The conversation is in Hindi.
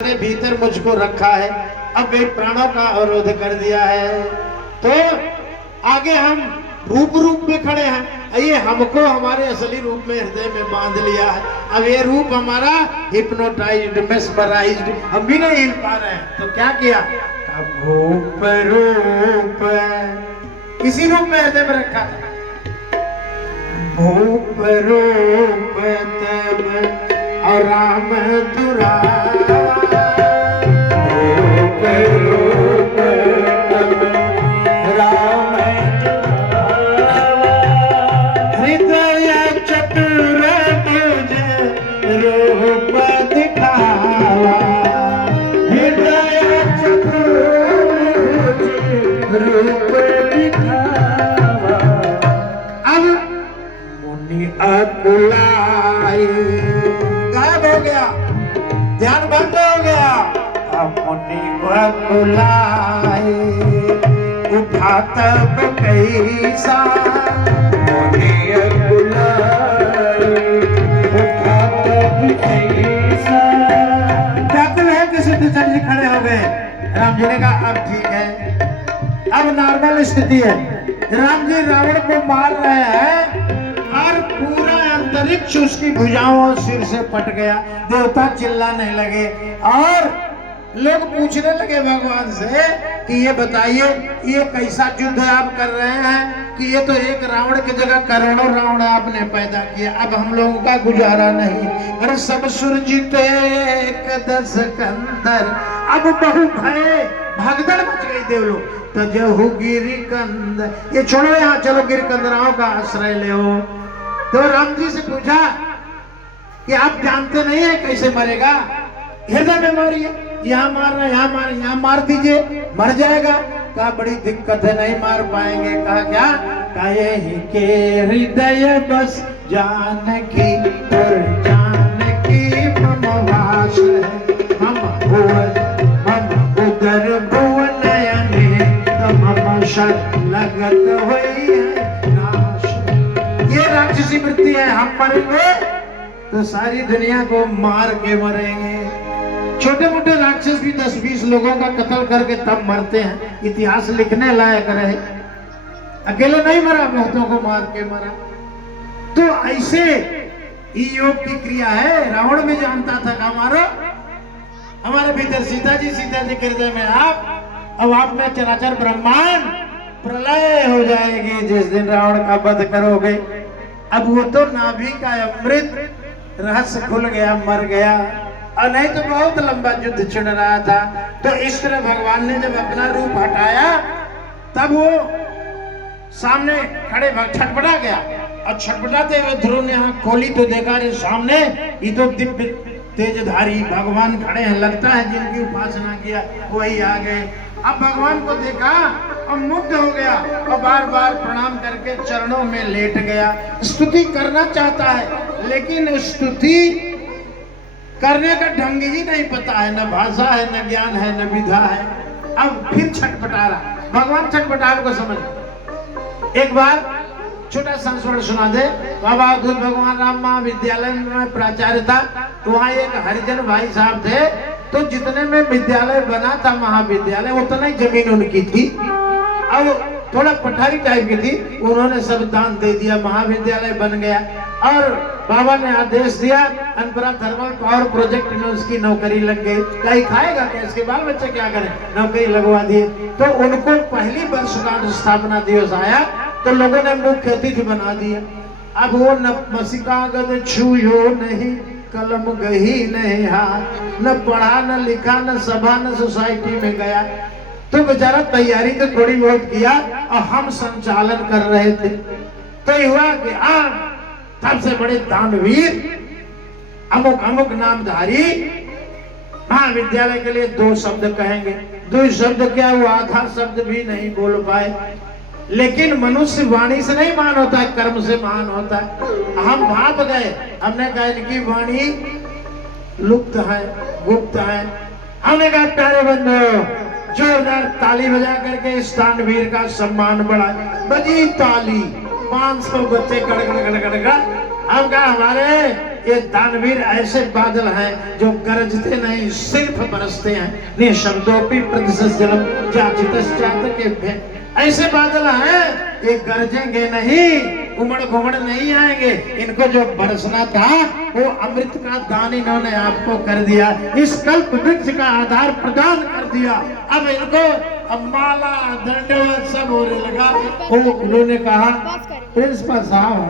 ने भीतर मुझको रखा है, अब वे प्राणों का अवरोध कर दिया है। तो आगे हम रूप में खड़े हैं, ये हमको हमारे असली रूप में हृदय में बांध लिया है। अब ये रूप हमारा हिप्नोटाइज्ड, मेस्मराइज्ड, हम भी नहीं हिल पा रहे हैं। तो क्या किया? भूप रूप इसी रूप में हृदय में रखा था। भूप रूप तब और राम दुरा गायब हो गया, ध्यान भंग हो गया। मुनि बुलाए उठा तब कैसा, मुनि बुलाए उठा तब कैसा। व्याकुल है कि सिद्धचंद जी खड़े हो गए। राम जी ने कहा अब ठीक है, अब नॉर्मल स्थिति है। राम जी रावण को मार रहे हैं और पूरा अंतरिक्ष उसकी भुजाओं और सिर से पट गया। देवता चिल्लाने लगे और लोग पूछने लगे भगवान से कि ये बताइए, ये कैसा युद्ध आप कर रहे हैं कि ये तो एक रावण की जगह करोड़ों रावण आपने पैदा किया, अब हम लोगों का गुजारा नहीं। अरे सब सुर जीते एक दस कंदर, अब बहु भय भगदड़ मच गई देवलोक। तो जहु गिरिकंद, ये छोड़ो यहाँ, चलो गिरकंदराओं का आश्रय ले। तो राम जी से पूछा कि आप जानते नहीं है कैसे मरेगा? हृदय में मारिए, यहाँ मारना, यहाँ मार, यहाँ मार दीजिए, मर जाएगा। कहा बड़ी दिक्कत है, नहीं मार पाएंगे। कहा क्या? कहा यही के हृदय बस जानकी और जानकी मम वास है, हम उदर भुवनयने मम शर लगत हुई है नाश। ये राक्षसी वृत्ति है, हम मरेंगे तो सारी दुनिया को मार के मरेंगे। छोटे मोटे राक्षस भी 10-20 लोगों का कत्ल करके तब मरते हैं, इतिहास लिखने लायक रहे। अकेले नहीं मरा, बहुतों को मार के मरा। तो ऐसे ही योग की क्रिया है। रावण भी जानता था कि हमारे भीतर सीता जी के हृदय में आप, अब आप में चराचर ब्रह्मांड प्रलय हो जाएगी जिस दिन रावण का वध करोगे। अब वो तो नाभि का अमृत रहस्य खुल गया, मर गया, और नहीं तो बहुत लंबा युद्ध छिड़ रहा था। तो इस तरह भगवान ने जब अपना रूप हटाया तब वो सामने खड़े छटपटा गया, और छटपटाते हुए ध्रुव ने आंख खोली तो देखा रे सामने ये तो दिव्य तेजधारी भगवान खड़े हैं। लगता है जिनकी उपासना किया वही आ गए। अब भगवान को देखा और मुग्ध हो गया और बार बार प्रणाम करके चरणों में लेट गया। स्तुति करना चाहता है लेकिन स्तुति करने का ढंग ही नहीं पता है, न भाषा है, न ज्ञान है, न विधा है। अब फिर छटपटा रहा। भगवान छटपटाहट को समझ। एक बार छोटा संस्मरण सुना दे। बाबा अद्भुत भगवान राम महाविद्यालय में प्राचार्य था, तो वहाँ एक हरिजन भाई साहब थे। तो जितने में विद्यालय बना था महाविद्यालय, उतना ही जमीन उनकी थी। अब थोड़ा पठारी टाइप की थी, उन्होंने सब दान दे दिया, महाविद्यालय बन गया। और बाबा ने आदेश दिया, अनपरा थर्मल पावर प्रोजेक्ट में उसकी नौकरी लग गई। कहीं खाएगा क्या, इसके बाल बच्चे क्या करें, नौकरी लगवा दिए। तो उनको पहली वर्षगांठ स्थापना दिवस आया तो लोगों ने मुख्य अतिथि बना दिया। अब वो न मसिकागद छुयो नहीं, कलम गही नहीं हाथ, न पढ़ा न लिखा, न सभा न सोसाइटी में गया। तो बेचारा तैयारी तो थोड़ी बहुत किया और हम संचालन कर रहे थे। तो हुआ कि सबसे बड़े दानवीर अमुक अमुक नामधारी महाविद्यालय के लिए 2 शब्द कहेंगे। 2 शब्द क्या, वो आधा शब्द भी नहीं बोल पाए। लेकिन मनुष्य वाणी से नहीं महान होता है, कर्म से महान होता है। हम भाप गए, हमने कहा इनकी वाणी लुप्त है, गुप्त है। हमने कहा प्यारे बंधु, जोरदार ताली बजा करके इस दानवीर का सम्मान बढ़ाए। बजी ताली, 500 बच्चे कड़कड़ कड़कड़। हम कहा हमारे ये दानवीर ऐसे बादल हैं जो गरजते नहीं सिर्फ बरसते हैं। निशब्दोपि प्रतिशत जलम जाचितश्चात के ऐसे बादल हैं, ये गरजेंगे नहीं, उमड़ घुमड़ नहीं आएंगे। इनको जो बरसना था वो अमृत का दान इन्होंने आपको कर दिया, इस कल्प वृक्ष का आधार प्रदान कर दिया। अब इनको अब माला दंडवत सब होने लगा। वो उन्होंने कहा प्रिंसिपल साहब